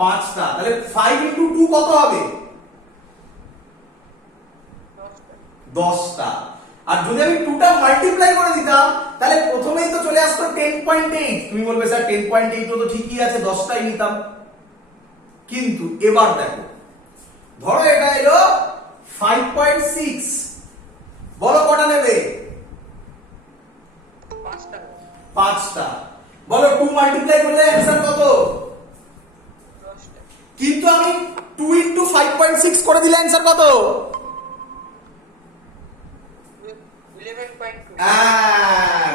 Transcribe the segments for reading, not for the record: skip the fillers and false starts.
5টা। তাহলে 5 into 2 কত হবে? 10টা। আর যদি আমি 2টা মাল্টিপ্লাই করে দিতাম তাহলে প্রথমেই তো চলে আসতো 10.8। তুমি বলবে স্যার 10.8 তো ঠিকই আছে, 10টাই নিতাম। কিন্তু এবার দেখো, ধরো এটা এলো 5.6, বলো কটা নেবে? 5টা। বলো 2 মাল্টিপ্লাই করলে অ্যানসার কত? কিন্তু আমি 2 into 5.6 করে দিলে অ্যানসার কত? 11.2।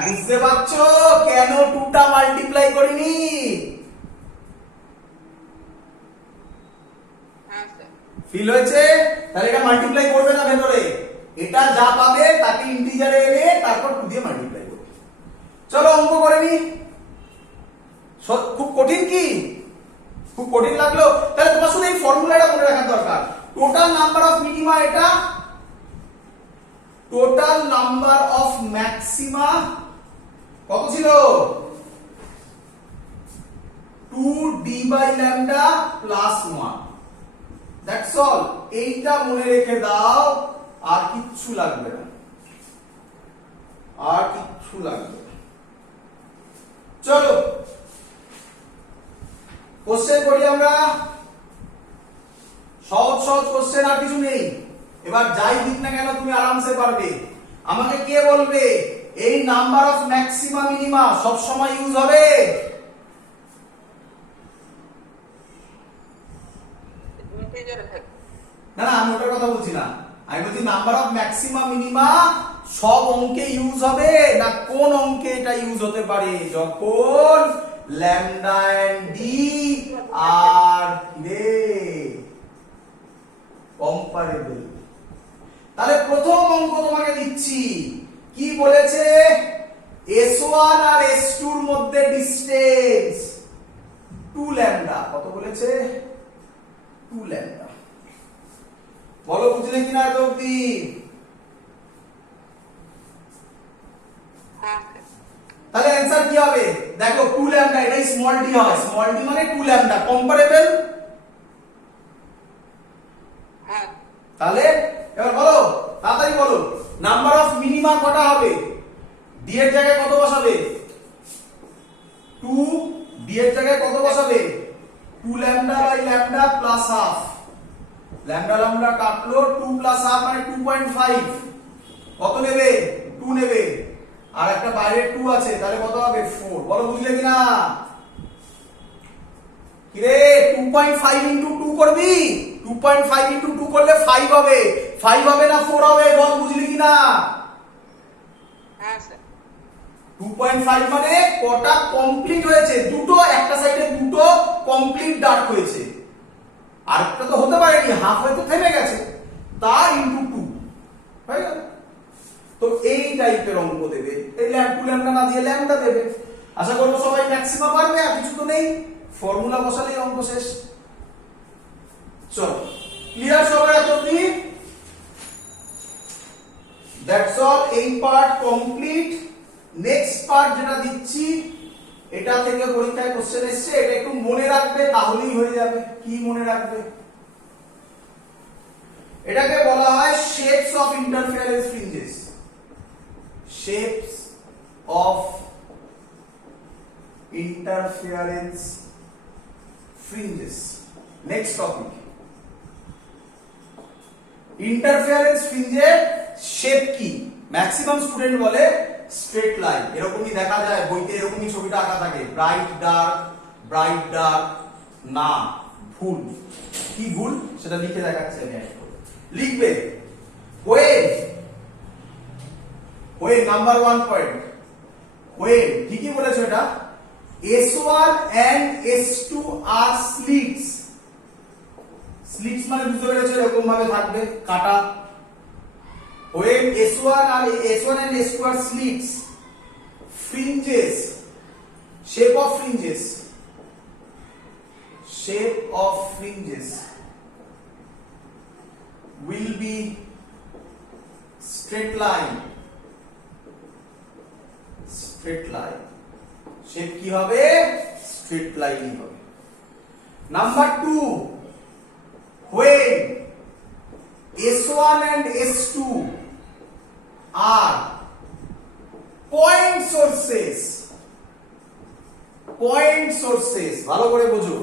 বুঝতে পারছো কেন 2টা মাল্টিপ্লাই করিনি? ফিল হয়েছে? তাহলে এটা মাল্টিপ্লাই করবে না ভেতরে, এটা যা পাবে তাকে ইন্টিজারে এনে তারপর 2 দিয়ে মাল্টিপ্লাই করবে। চলো অঙ্ক করে নি। খুব কঠিন কি? খুব কঠিন লাগলো? তাহলে তোমার শুধু এই ফর্মুলাটা মনে রাখার দরকার। টোটাল নাম্বার অফ মিনিমা এটা, টোটাল নাম্বার অফ ম্যাক্সিমা কত ছিল? 2d by lambda plus 1। That's all. এইটা মনে রেখে দাও, আর কিচ্ছু লাগবে না, আর কিচ্ছু লাগবে না। চলো কোশ্চেন করি আমরা। সহজ সহজ কোশ্চেন, আর কিছু নেই। এবার যাই দিক না কেন তুমি আরামসে পারবে। আমাকে কে বলবে এই নাম্বার অফ ম্যাক্সিমা মিনিমা সব সময় ইউজ হবে? না না, আমি ওটার কথা বলছি না। আমি বলছি নাম্বার অফ ম্যাক্সিমা মিনিমা সব অঙ্কে ইউজ হবে না, কোন অঙ্কে এটা ইউজ হতে পারে? যখন lambda and D are comparable. তাহলে প্রথম অঙ্ক তোমাকে দিচ্ছি, কি বলেছে? S1 আর S2 এর মধ্যে ডিসটেন্স 2 ল্যামডা। কত বলেছে? 2 ল্যামডা। বলো বুঝলে কিনা এত অবধি? তাহলে অ্যানসার কি হবে? দেখো 2 ল্যামডা, এটাই স্মল ডি হয়। স্মল ডি মানে 2 ল্যামডা, কম্পারেবল। তাহলে এবার বলো, তাড়াতাড়ি বলো, নাম্বার অফ মিনিমা কটা হবে? ডি এর জায়গায় কত বসাবে? 2। ডি এর জায়গায় কত বসাবে? 2 lambda by lambda plus half. Lambda lambda কাটলো, 2 প্লাস হাফ মানে 2.5। কত নেবে? 2 নেবে। আর একটা বাইরে 2 আছে, তাহলে কত হবে? 4। বলো বুঝলে কিনা? কিরে 2.5 into 2 করবি? 2.5 into 2 করলে 5 হবে। 5 হবে না 4 হবে? বল বুঝলি কিনা? হ্যাঁ স্যার। 2.5 মানে কটা কমপ্লিট হয়েছে? দুটো, একটা সাইডে দুটো কমপ্লিট ডার্ক হয়েছে, আরেকটা তো হতে পারেনি, হাফ হয়তো থেমে গেছে, তার ইনটু 2 হয়ে গেল। তো এই টাইপের অঙ্ক দেবে, এই 2 ল্যামডা না দিয়ে ল্যামডা দেবে। আশা করবো সবাই ম্যাক্সিমাম পারবে, আর কিছু তো নেই, ফর্মুলা বসালেই অঙ্ক শেষ। চলো ক্লিয়ার সবাই এতদিন? দ্যাটস অল, এই পার্ট কমপ্লিট। নেক্সট পার্ট যেটা দিচ্ছি, এটা থেকে পরীক্ষায় কোশ্চেন এসেছে, এটা একটু মনে রাখবে, তাহলেই হয়ে যাবে। কি মনে রাখবে? এটাকে বলা হয় shapes of interference fringes. Shapes of interference fringes. Next topic, interference ফ্রিঞ্জের শেপ কি? ম্যাক্সিমাম স্টুডেন্ট বলে স্ট্রেট লাইন, এরকমই দেখা যায় বইতে, এরকমই ছবিটা আঁকা থাকে, ব্রাইট ডার্ক, ব্রাইট ডার্ক। না, ভুল। কি ভুল সেটা লিখে দেখাচ্ছি আমি। লিখবে wave, wave number 1 point, wave ঠিকই বলেছো। এটা S1 and S2 আর স্লিটস। স্লিটস মানে বুঝতে পেরেছো, এরকম ভাবে থাকবে কাটা। ওয়েভ S1 and S2 আর slits. Fringes, shape of fringes, shape of fringes will be straight line, straight line। shape কি হবে? straight line হবে। Number 2, when S1 and S2 are point sources, ভালো করে বোঝো।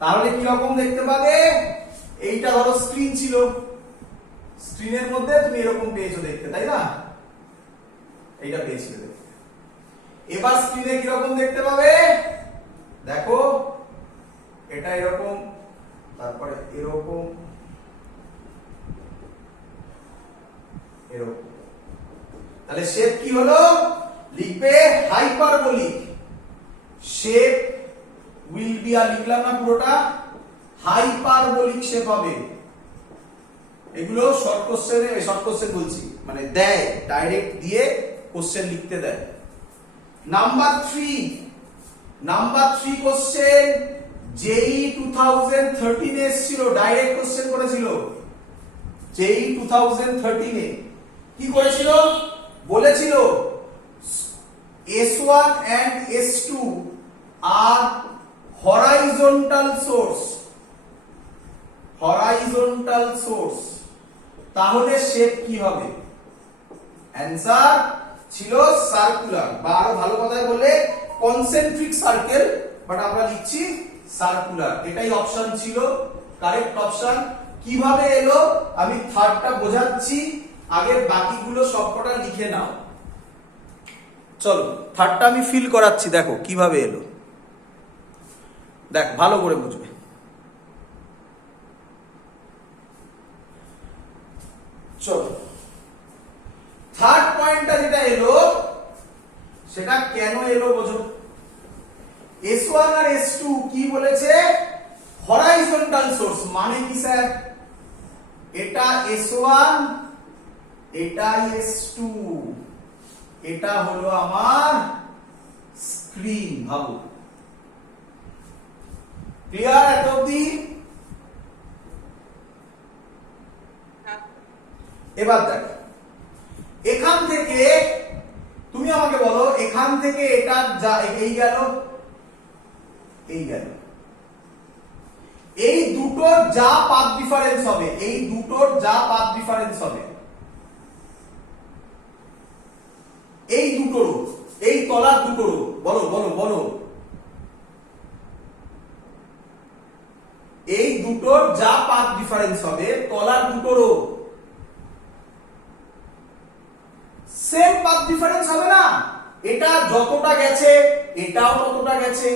তাহলে কি রকম দেখতে পাবে? এইটা ধরো স্ক্রিন ছিল, স্ক্রিনের মধ্যে তুমি এরকম পেয়েছো দেখতে, তাই না? এইটা পেয়েছিলে দেখতে। এবার স্ক্রিনে কি রকম দেখতে পাবে? দেখো এটা এরকম, তারপরে এরকম, এরকম। তাহলে শেপ কি হলো? লিখবে হাইপারবোলিক। শেপ উইল বি, আর লিখলাম না পুরোটা, হাইপারবোলিক শেপ হবে। এগুলো শর্ট কোশ্চেন বলছি, মানে দেয়, ডাইরেক্ট দিয়ে কোশ্চেন লিখতে দেয়। নাম্বার 3 কোশ্চেন জেই 2013 এ এসেছিল, ডাইরেক্ট কোশ্চেন করেছিল। জেই 2013 এ কি করেছিল? বলেছিল S1 and S2 are horizontal source, তাহলে শেপ কি হবে? অ্যানসার ছিল সার্কুলার, বা আরো ভালো কথায় বললে কনসেন্ট্রিক সার্কেল, বাট আমরা লিখছি সার্কুলার। এটাই অপশন ছিল, কারেক্ট অপশন। কিভাবে এলো আমি থার্ডটা বোঝাচ্ছি, আগে বাকিগুলো সবকটা লিখে নাও। চলো থার্ডটা আমি ফিল করাচ্ছি, দেখো কিভাবে এলো, দেখ ভালো করে বুঝবে। চলো থার্ড পয়েন্টটা যেটা এলো, সেটা কেন এলো বোঝো। S1 আর S2 কি বলেছে? Horizontal source. মানে কি স্যার? এটা S1, এটা S2, এটা হলো আমার স্ক্রিন। ভাবো, ক্লিয়ার এত অবধি? এবার দেখ, এখান থেকে তুমি আমাকে বলো, এখান থেকে এটা যা এই গেল, এই গেল, এই দুটোর যা পাথ ডিফারেন্স হবে, এই দুটোর যা পাথ ডিফারেন্স হবে, এই দুটোরও, এই তলার দুটোরও, বলো বলো বলো, এই দুটোর যা পাথ ডিফারেন্স হবে, তলার দুটোরও সেম পাথ ডিফারেন্স হবে না? এটা যতটা গেছে এটাও ততটা গেছে,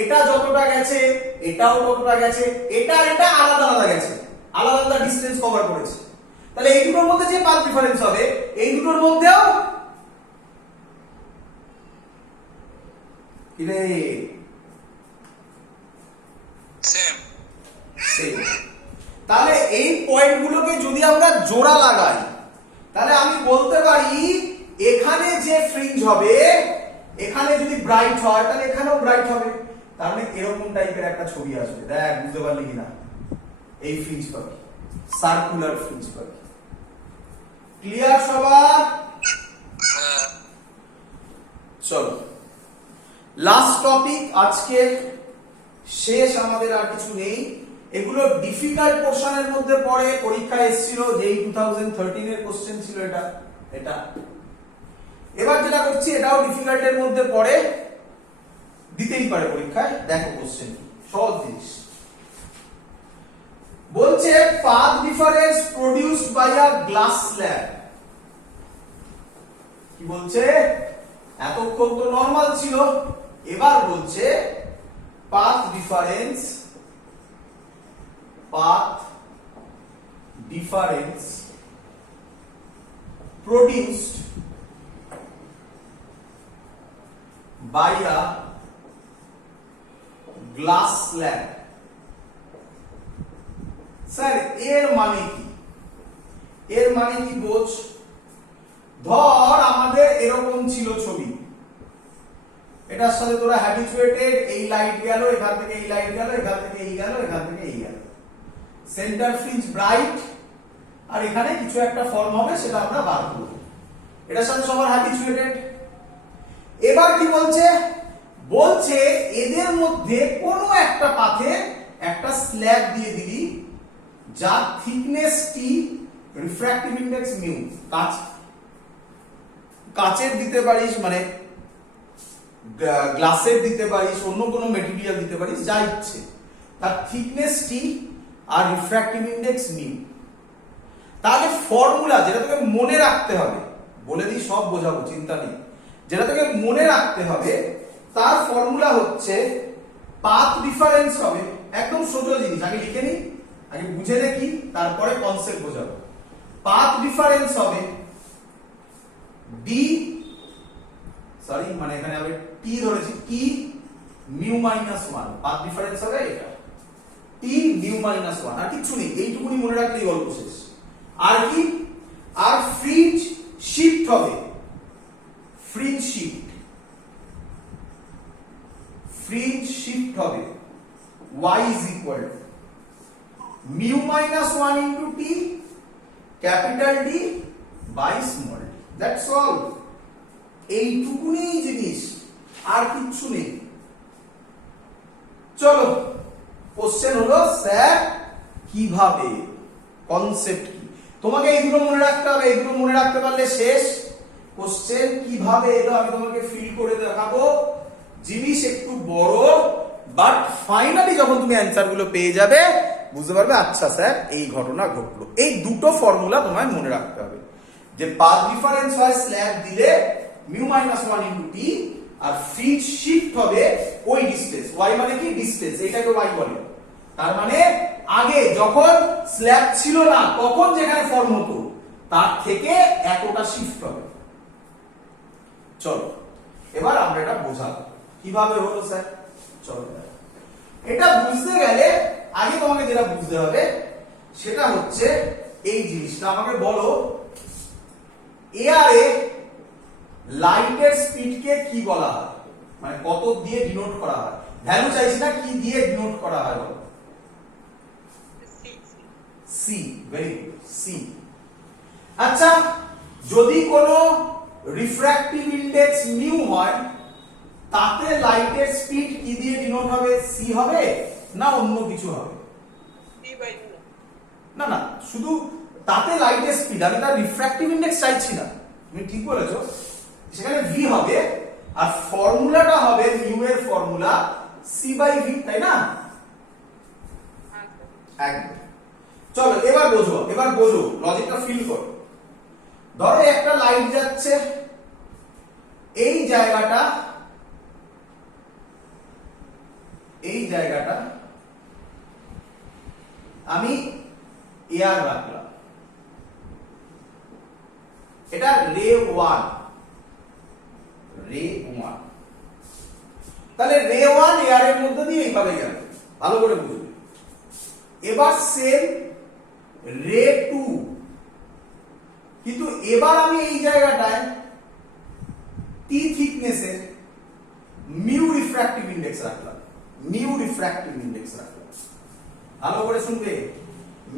এটা যতটা গেছে এটাও ততটা গেছে, এটা এটা আলাদা আলাদা গেছে, আলাদা আলাদা ডিসটেন্স কভার করেছে। তাহলে এই দুটোর মধ্যে যে পাথ ডিফারেন্স হবে, এই দুটোর মধ্যেও সেম সেম। তাহলে এই পয়েন্টগুলোকে যদি আমরা জোড়া লাগাই, তাহলে আমি বলতে পারি এখানে যে ফ্রিঞ্জ হবে, এখানে যদি ব্রাইট হয় তাহলে এখানেও ব্রাইট হবে। তার মানে এরকম টাইপের একটা ছবি আসবে। দেখ বুঝতে পারলি কিনা? এই ফ্রিঞ্জ পাবি, সার্কুলার ফ্রিঞ্জ পাবি। ক্লিয়ার সবার? চলো লাস্ট টপিক, আজকে শেষ, আমাদের আর কিছু নেই। এগুলো ডিফিকাল্ট পোরশনের মধ্যে পড়ে, পরীক্ষায় এসেছিল, যেই 2013 এর কোশ্চেন ছিল এটা। এটা এবার যেটা করছি, এটাও ডিফিকাল্টের মধ্যে পড়ে, দিতেই পারে পরীক্ষায়। দেখো কোশ্চেন, সহজ জিনিস বলছে, path difference produced by a glass slab. কি বলছে? এতক্ষণ তো নরমাল ছিল, এবার বলছে path difference produced by a glass slab। Sir এর মানে কি? এর মানে কি বোঝ। ধর আমাদের এরকম ছিল ছবি, এটার সাথে তোরা হ্যাবিচুয়েটেড, এই লাইট গেল এখান থেকে, এই লাইট গেল এখান থেকে, এই গেল এখান থেকে, এই গেল, সেন্টার ফ্রিঞ্জ ব্রাইট, আর এখানে কিছু একটা ফর্ম হবে, সেটা আমরা বার করব। এটার সাথে সবার হ্যাবিচুয়েটেড। এবার কি বলছে? বলছে এদের মধ্যে কোনো একটা পাথে একটা স্ল্যাব দিয়ে দিলি যার থিকনেস টি, রিফ্র্যাক্টিভ ইনডেক্স মিউ, কাচের দিতে পারিস, মানে গ্লাসের দিতে পারিস, অন্য কোনো মেটেরিয়াল দিতে পারিস, যা ইচ্ছে, তার থিকনেস টি আর রিফ্র্যাক্টিভ ইনডেক্স মিউ। তাহলে ফর্মুলা যেটা তোকে মনে রাখতে হবে, বলে দিই সব বোঝাবো, চিন্তা নেই, যেটা তোকে মনে রাখতে হবে তার ফর্মুলা হচ্ছে পাথ ডিফারেন্স হবে, একদম সোজা জিনিস, আগে লিখে নি, আগে বুঝে দেখি, তারপরে কনসেপ্ট বোঝাবো। পাথ ডিফারেন্স হবে ডি, সরি মানে এখানে হবে টি ধরেছি, টি মিউ মাইনাস 1, পাথ ডিফারেন্স হবে এটা টি মিউ মাইনাস 1, আর কিছু নেই, এইটুকুনি মনে রাখলেই গল্প শেষ। আর কি, আর ফ্রিঞ্জ শিফট হবে, ফ্রিঞ্জ শিফট হবে y is equal to mu minus 1 into t capital D by small d, that's all, এইটুকুনি জিনিস, আর কিচ্ছু নেই। চলো কোশ্চেন হলো স্যার কিভাবে, কনসেপ্ট কি, তোমাকে এইগুলো মনে রাখতে হবে, এইগুলো মনে রাখতে পারলে শেষ। কোশ্চেন কিভাবে এলো আমি তোমাকে ফিল করে দেখাবো, জিনিস একটু বড়, বাট ফাইনালি যখন তুমি অ্যান্সার গুলো পেয়ে যাবে বুঝতে পারবে আচ্ছা স্যার এই ঘটনা ঘটলো। এই দুটো ফর্মুলা তোমায় মনে রাখতে হবে, যে পাথ ডিফারেন্স হয় স্ল্যাব দিলে মিউ মাইনাস 1 ইনটু টি, আর ফ্রিজ শিফট হবে ওই ডিসটেন্স, y মানে কি ডিসটেন্স, এটাকে y বলে, তার মানে আগে যখন স্ল্যাব ছিল না তখন যেখানে ফর্ম হতো তার থেকে এতটা শিফট হবে। চলো এবার আমরা এটা বোঝাবো কিভাবে হলো স্যার। চলো এটা বুঝতে গেলে আগে তোমাকে যেটা বুঝতে হবে সেটা হচ্ছে এই জিনিসটা, আমাকে বলো এয়ারে লাইটের স্পিডকে কি বলা হয়, মানে কত দিয়ে ডিনোট করা হয়, ভ্যালু চাইছি না, কি দিয়ে ডিনোট করা হয় বলো। C, very good, C. আচ্ছা যদি কোনো রিফ্র্যাক্টিভ ইনডেক্স মিউ হয় তাতে লাইটের স্পিড কি দিয়ে ডিনোট হবে, সি হবে না অন্য কিছু হবে? না না, শুধু তাতে লাইটের স্পিড, আমি তার রিফ্র্যাক্টিভ ইনডেক্স চাইছি না, তুমি ঠিক বলেছো, সেখানে ভি হবে, আর ফর্মুলাটা হবে মিউ এর ফর্মুলা সি বাই ভি, তাই না? একদম। চলো এবার বোঝো লজিকটা ফিল করো। ধরো একটা লাইট যাচ্ছে, এই জায়গাটা আমি এয়ার রাখলাম, এটা রে 1, তাহলে রে 1 এয়ারের মধ্যে দিয়ে এইভাবে গেল, ভালো করে বুঝবে। এবার সেম রে 2, কিন্তু এবার আমি এই জায়গাটায় টি থিকনেসের মিউ রিফ্র্যাক্টিভ ইনডেক্স রাখলাম, ভালো করে শুনবে,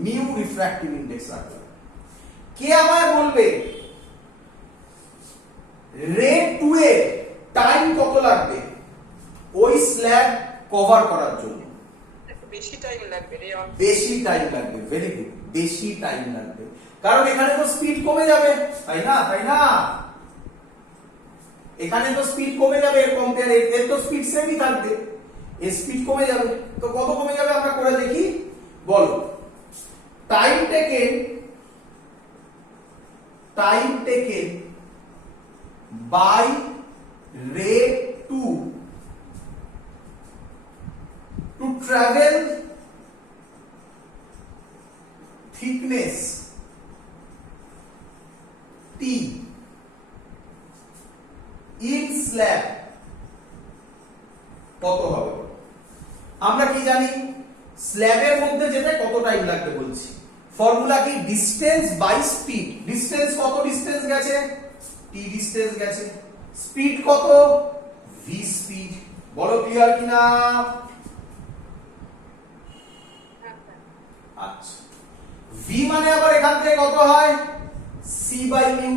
মিউ রিফ্র্যাক্টিভ ইনডেক্স রাখলাম। কে আমায় বলবে রে 2 এর টাইম কত লাগবে ওই স্ল্যাব কভার করার জন্য? বেশি টাইম লাগবে, ভেরি গুড, বেশি টাইম লাগবে, কারণ এখানে তো স্পিড কমে যাবে, তাই না? এখানে তো স্পিড কমে যাবে, এর কম্পেয়ারে এর তো স্পিড সেমই থাকবে, এর স্পিড কমে যাবে, তো কত কমে যাবে আমরা করে দেখি, বলো। টাইম টেকেন বাই রে 2 to travel thickness T in slab কত হবে? আমরা কি জানি স্ল্যাবের মধ্যে যেতে কত টাইম লাগবে বলছি, ফর্মুলা কি ডিসটেন্স বাই স্পিড। ডিসটেন্স কত, ডিসটেন্স গেছে টি ডিসটেন্স গেছে, স্পিড কত ভি স্পিড, বলো ক্লিয়ার কিনা? আচ্ছা ভি মানে আবার এখান থেকে কত হয় সি বাই মিউ,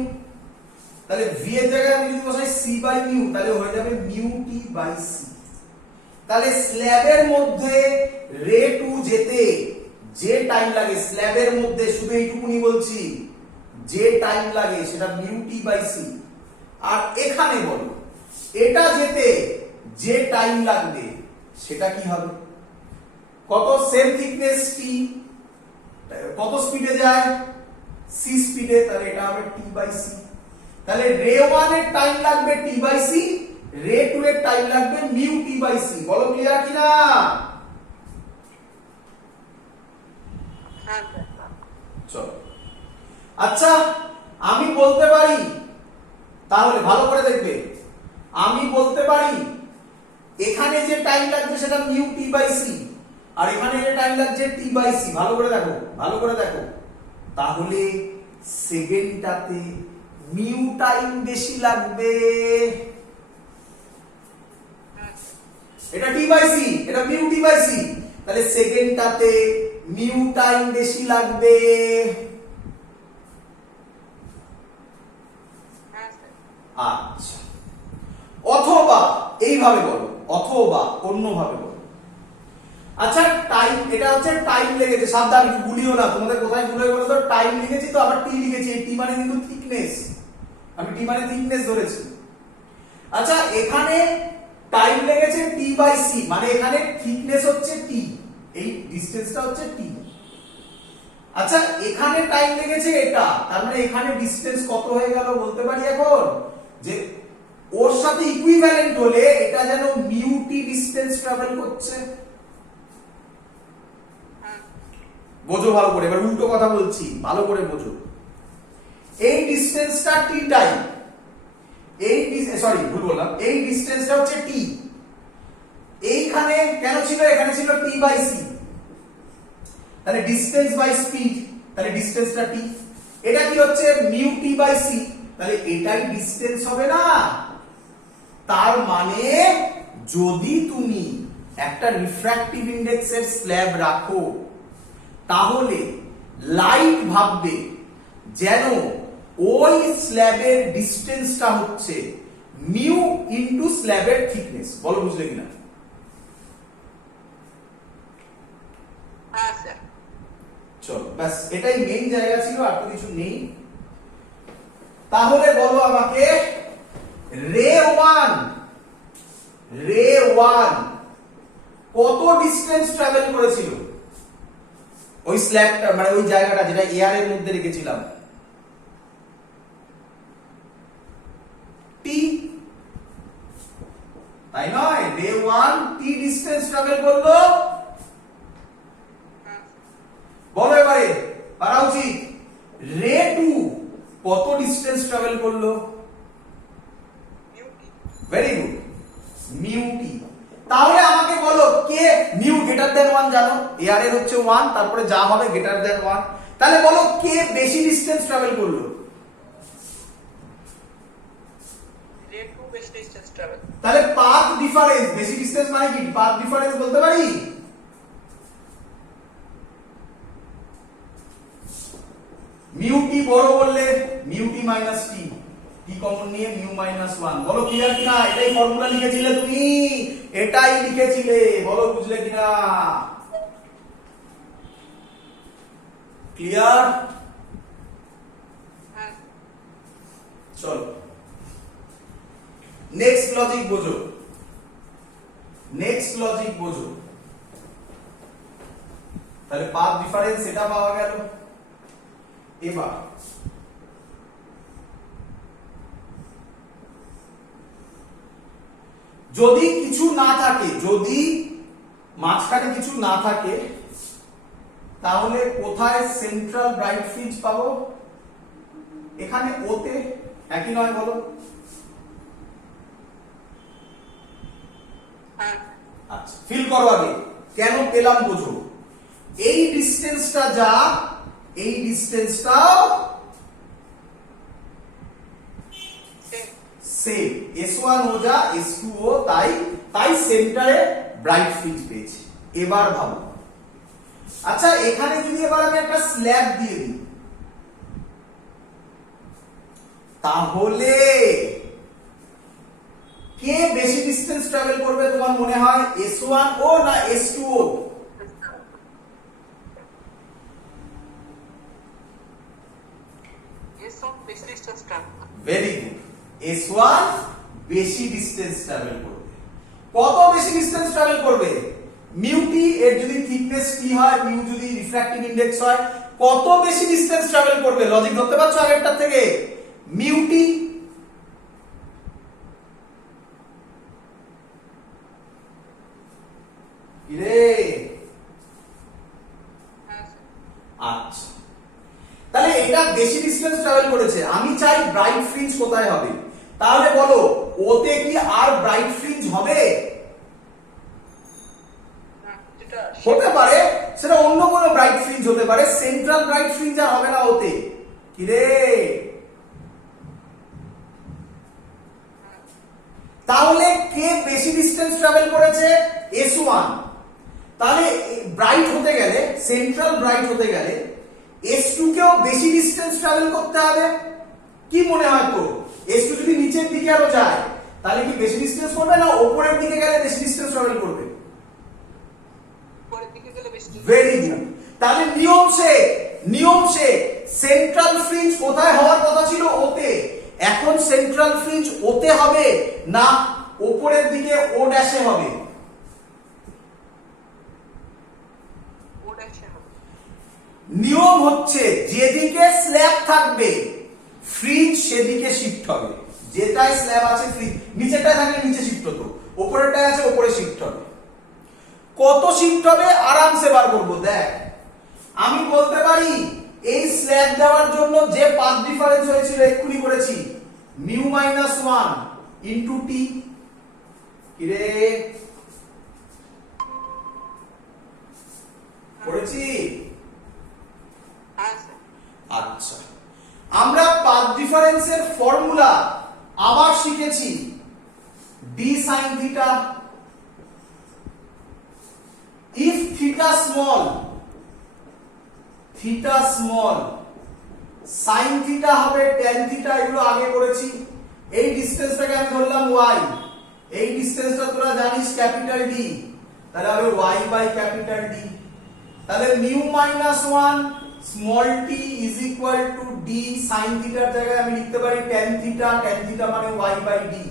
তাহলে v এর জায়গায় আমি যদি বসাই c বাই মিউ তাহলে হয়ে যাবে মিউ টি বাই সি। তাহলে স্ল্যাবের মধ্যে রে টু যেতে যে টাইম লাগে স্ল্যাবের মধ্যে, শুধু এইটুকুনি বলছি, যে টাইম লাগে সেটা মিউ টি বাই সি। আর এখানে বলো এটা যেতে যে টাইম লাগবে সেটা কি হবে? কত সেম থিকনেস টি, কত স্পিডে যায় সি স্পিডে, তাহলে এটা হবে টি বাই সি। তাহলে রে 1 এর টাইম লাগবে টি বাই সি, রে 2 এর টাইম লাগবে মিউ টি বাই সি। বলো ক্লিয়ার কিনা? চলো আচ্ছা আমি বলতে পারি, তাহলে ভালো করে দেখবে, আমি বলতে পারি এখানে যে টাইম লাগবে সেটা মিউ টি বাই সি, আর এখানে যে টাইম লাগছে টি বাই সি। ভালো করে দেখো, ভালো করে দেখো, তাহলে সেকেন্ডটাতে মিউ টাইম বেশি লাগবে। এটা টি বাই সি, এটা মিউ টি বাই সি, তাহলে সেকেন্ডটাতে মিউ টাইম বেশি লাগবে। আচ্ছা, অথবা এইভাবে বলো, অথবা অন্যভাবে বলো। আচ্ছা টাইম, এটা হচ্ছে টাইম লেগেছে, সাবধান ভুলিও না, তোমাদের কোথায় ভুল হয়ে গেল তো, টাইম লিখেছি তো আবার টি লিখেছি, টি মানে কিন্তু থিকনেস, আমি টি মানে থিকনেস ধরেছি। আচ্ছা এখানে টাইম লেগেছে টি বাই সি, মানে এখানে থিকনেস হচ্ছে টি, এই ডিসটেন্সটা হচ্ছে টি। আচ্ছা এখানে টাইম লেগেছে এটা, তার মানে এখানে ডিসটেন্স কত হয়ে গেল বলতে পারি এখন, যে ওর সাথে ইকুইভ্যালেন্ট হলে এটা যেন মিউ টি ডিসটেন্স ট্রাভেল করছে। বোঝো ভালো করে, এবার উল্টো কথা বলছি, ভালো করে বোঝো। এই ডিসটেন্সটা টি টাইম, এই সরি ভুল বললাম, এই ডিসটেন্সটা হচ্ছে টি। এইখানে কেন ছিল, এখানে ছিল টি বাই সি, তাহলে ডিসটেন্স বাই স্পিড, তাহলে ডিসটেন্সটা টি। এটা কি হচ্ছে মিউ টি বাই সি, তাহলে এটাই ডিসটেন্স হবে না। তার মানে যদি তুমি একটা রিফ্র্যাক্টিভ ইন্ডেক্সের স্ল্যাব রাখো তাহলে লাইট ভাববে যেন ওই স্ল্যাবের ডিসটেন্সটা হচ্ছে মিউ ইনটু স্ল্যাবের থিকনেস। বলো বুঝলে কিনা? হ্যাঁ স্যার। চলো ব্যাস এটাই মেইন জায়গা ছিল, আর তো কিছু নেই। তাহলে বলো আমাকে রে 1, রে 1 কত ডিসটেন্স ট্রাভেল করেছিল ওই স্ল্যাবটা, মানে ওই জায়গাটা যেটা এয়ার এর মধ্যে রেখেছিলাম? টি, তাই নয়? রে 1 টি ডিসটেন্স ট্রাভেল করলো। বলো এবারে পারা উচিত, রে 2 কত ডিসটেন্স ট্রাভেল করলো? ভেরি গুড, মিউ টি। তাহলে আমাকে বলো কে মিউ গ্রেটার দেন 1 জানো, এয়ার এর হচ্ছে 1, তারপরে যা হবে গ্রেটার দেন 1, তাহলে বলো কে বেশি ডিসটেন্স ট্রাভেল করলো? রে 2 বেশি ডিসটেন্স ট্রাভেল। তাহলে পাথ ডিফারেন্স, বেশি ডিসটেন্স মানে কি পাথ ডিফারেন্স বলতে পারি? মিউ টি বড় বললে মিউ টি মাইনাস টি, টি কমন নিয়ে মিউ মাইনাস 1। বলো ক্লিয়ার কিনা? এটাই ফর্মুলা লিখেছিলে তুমি, এটাই লিখেছিলে, বলো বুঝলে কিনা? ক্লিয়ার? হ্যাঁ। চলো নেক্সট লজিক বোঝো, নেক্সট লজিক বোঝো। তাহলে পাথ ডিফারেন্স এটা পাওয়া গেল। এবার যদি কিছু না থাকে, যদি মাঝখানে কিছু না থাকে, তাহলে কোথায় সেন্ট্রাল ব্রাইট ফ্রিঞ্জ পাবো? এখানে ওতে, একই নয় বলো? আচ্ছা ফিল করো আগে, কেন পেলাম বোঝো। এই ডিসটেন্সটা যা, এই ডিসটেন্সটাও সেম, S1 ও যা S2 ও তাই, তাই সেন্টারে ব্রাইট ফ্রিঞ্জ পেয়েছি। এবার ভাবো, আচ্ছা এখানে যদি এবার আমি একটা স্ল্যাব দিয়ে দিই, তাহলে কে বেশি ডিসটেন্স ট্রাভেল করবে তোমার মনে হয়, S1O না S2O? S1 বেশি distance travel. Very good, S1 বেশি ডিসটেন্স ট্রাভেল করবে। কত বেশি ডিসটেন্স ট্রাভেল করবে? মিউ টি এর যদি থিকনেস টি হয়, মিউ যদি রিফ্র্যাক্টিভ ইনডেক্স হয়, কত বেশি ডিসটেন্স ট্রাভেল করবে? লজিক ধরতে পারছো আগেরটার থেকে? মিউ টি রে। হ্যাঁ স্যার। আচ্ছা, তাহলে এটা বেশি ডিসটেন্স ট্রাভেল করেছে। আমি চাই ব্রাইট ফ্রিঞ্জ কোথায় হবে, তাহলে বলো ওতে কি আর ব্রাইট ফ্রিঞ্জ হবে? না, যেটা হতে পারে, সেটা অন্য কোনো ব্রাইট ফ্রিঞ্জ হতে পারে, সেন্ট্রাল ব্রাইট ফ্রিঞ্জ আর হবে না ওতে। কি রে? তাহলে কে বেশি ডিসটেন্স ট্রাভেল করেছে? S1। তাহলে ব্রাইট হতে গেলে, সেন্ট্রাল ব্রাইট হতে গেলে S2 কেও বেশি ডিসটেন্স ট্রাভেল করতে হবে। কি মনে হয় তো, S2 যদি নিচের দিকে আরো যায় তাহলে কি বেশি ডিসটেন্স করবে না উপরের দিকে গেলে বেশি ডিসটেন্স ট্রাভেল করবে? উপরের দিকে গেলে বেশি। Very good. তাহলে নিয়ম সে সেন্ট্রাল ফ্রিঞ্জ কোথায় হওয়ার কথা ছিল? ওতে। এখন সেন্ট্রাল ফ্রিঞ্জ ওতে হবে না উপরের দিকে ও ড্যাশে হবে? ও ড্যাশে হবে। নিয়ম হচ্ছে যেদিকে স্ল্যাব থাকবে ফ্রিঞ্জ সেদিকে শিফট হবে। যেটায় স্ল্যাব আছে ফ্রিঞ্জ, নিচেটায় থাকলে নিচে শিফট হতো, উপরেরটায় আছে উপরে শিফট হবে। কত শিফট হবে আরামসে বার করবো। দেখ, আমি বলতে পারি এই স্ল্যাব দেওয়ার জন্য যে পাথ ডিফারেন্স হয়েছিল এক্ষুনি করেছি, মিউ মাইনাস 1 ইন্টু টি। কিরে করেছি? হ্যাঁ স্যার। আচ্ছা, আমরা পাথ ডিফারেন্সের ফর্মুলা আবার শিখেছি। D sine theta, if theta small sine theta হবে ট্যান থিটা, এগুলো আগে করেছি। এই ডিসটেন্সটাকে আমি ধরলাম y, এই ডিসটেন্সটা তোরা জানিস ক্যাপিটাল ডি, তাহলে হবে y বাই ক্যাপিটাল ডি। তাহলে mu minus 1 small T is equal to D sine থিটার জায়গায় আমি লিখতে পারি ট্যান থিটা মানে y বাই ডি।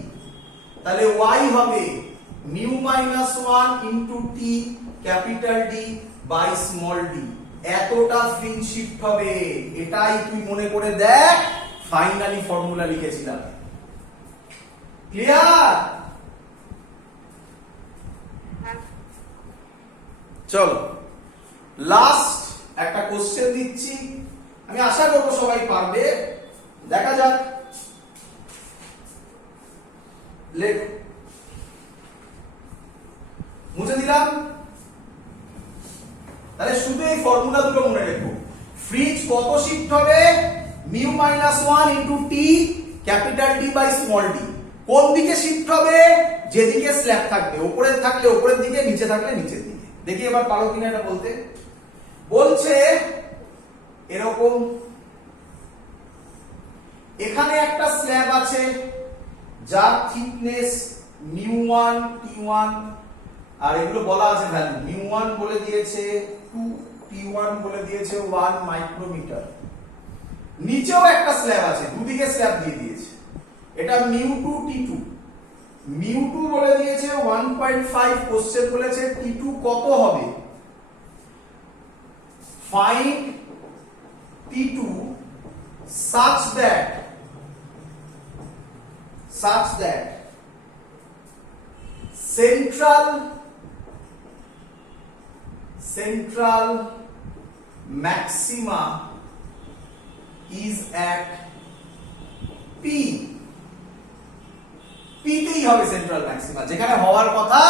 তাহলে y হবে mu minus 1 into T capital D by small D. এতটা ফ্রিঞ্জ শিফট হবে, এটাই তুই মনে করে দেখ, ফাইনালি ফর্মুলা লিখেছিলাম। ক্লিয়ার? হ্যাঁ। চলো লাস্ট একটা কোশ্চেন দিচ্ছি, আমি আশা করবো সবাই পারবে। দেখা যাক, লেখ, মুছে দিলাম। তাহলে শুধু এই ফর্মুলা দুটো মনে রেখো। ফ্রিঞ্জ কত শিফট হবে? Mu minus 1 into T capital D by small D. কোন দিকে শিফট হবে? যেদিকে স্ল্যাব থাকবে, উপরে থাকলে উপরের দিকে, নিচে থাকলে নিচের দিকে। দেখি এবার পারো কিনা এটা বলতে। বলছে এরকম, এখানে একটা স্ল্যাব আছে যার থিকনেস মিউ1 টি1, আর এগুলো বলা আছে ভ্যালু। মিউ1 বলে দিয়েছে 2, টি1 বলে দিয়েছে 1 মাইক্রোমিটার। নিচেও একটা স্ল্যাব আছে, দুদিকে স্ল্যাব দিয়ে দিয়েছে। এটা মিউ2 টি2, মিউ2 বলে দিয়েছে 1.5, কোশ্চেন বলেছে টি2 কত হবে। Find T two such that central maxima is at P. P তেই হবে সেন্ট্রাল ম্যাক্সিমা, যেখানে হওয়ার কথা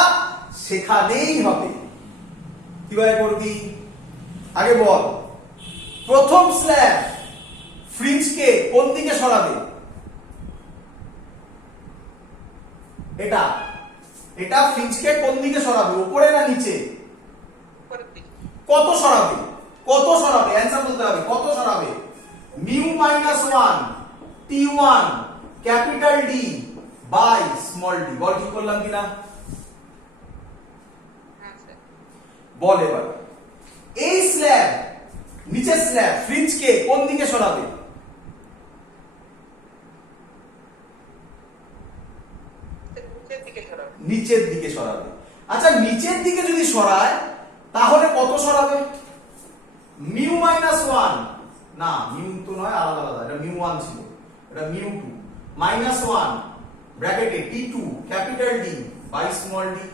সেখানেই হবে। কিভাবে করবি আগে বল। প্রথম স্ল্যাব ফ্রিঞ্জকে কোন দিকে সরাবে? এটা ফ্রিঞ্জকে কোন দিকে সরাবে, উপরে না নিচে? উপরের দিকে। কত সরাবে? অ্যান্সার বলতে হবে। কত সরাবে? Mu minus 1 T1 capital D by small D. বল ঠিক করলাম কিনা? হ্যাঁ স্যার। বল এবার এই স্ল্যাব, নিচের স্ল্যাব ফ্রিজকে কোন দিকে সরাবে? নিচের দিকে সরাবে। নিচের দিকে সরাবে। আচ্ছা নিচের দিকে যদি সরায় তাহলে কত সরাবে? মিউ মাইনাস ওয়ান, না মিউ তো নয়, আলাদা আলাদা, এটা মিউ ওয়ান ছিল, এটা মিউ টু মাইনাস ওয়ান ব্র্যাকেটে T2 capital D by small D.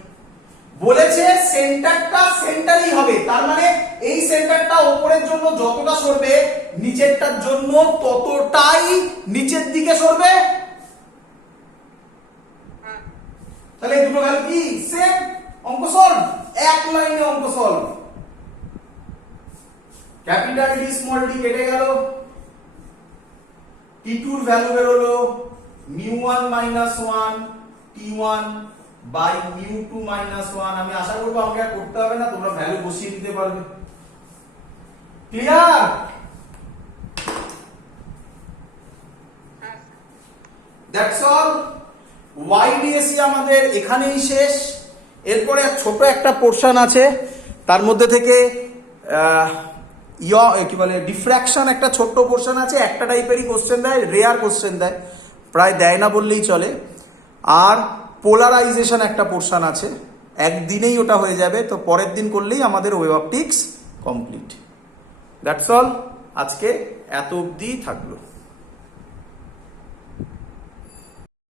বলেছে সেন্টারটা সেন্টারই হবে, তার মানে এই সেন্টারটা উপরের জন্য যতটা সরবে নিচেরটার জন্য ততটাই নিচের দিকে সরবে। হ্যাঁ। তাহলে এই দুটো ভ্যালু কি সেম? অঙ্ক সলভ, এক লাইনে অঙ্ক solve. Capital D small D কেটে গেল, T2 এর ভ্যালু বের হলো μ1 -1 T1 বাই μ2 -1। আমি আশা করব আমাকে আর করতে হবে না, তোমরা ভ্যালু বসিয়ে দিতে পারবে। ক্লিয়ার? হ্যাঁ। That's all. YDSE আমাদের এখানেই শেষ। এরপরে ছোট একটা পোরশন আছে, তার মধ্যে থেকে কি বলে ডিফ্র্যাকশন একটা ছোট্ট পোরশন আছে, একটা টাইপেরই কোশ্চেন দেয়, রেয়ার কোশ্চেন দেয়, প্রায় দেয় না বললেই চলে। আর পোলারাইজেশন একটা পোরশন আছে, একদিনেই ওটা হয়ে যাবে, তো পরের দিন করলেই আমাদের wave optics complete. That's all, আজকে এত অবধি থাকলো।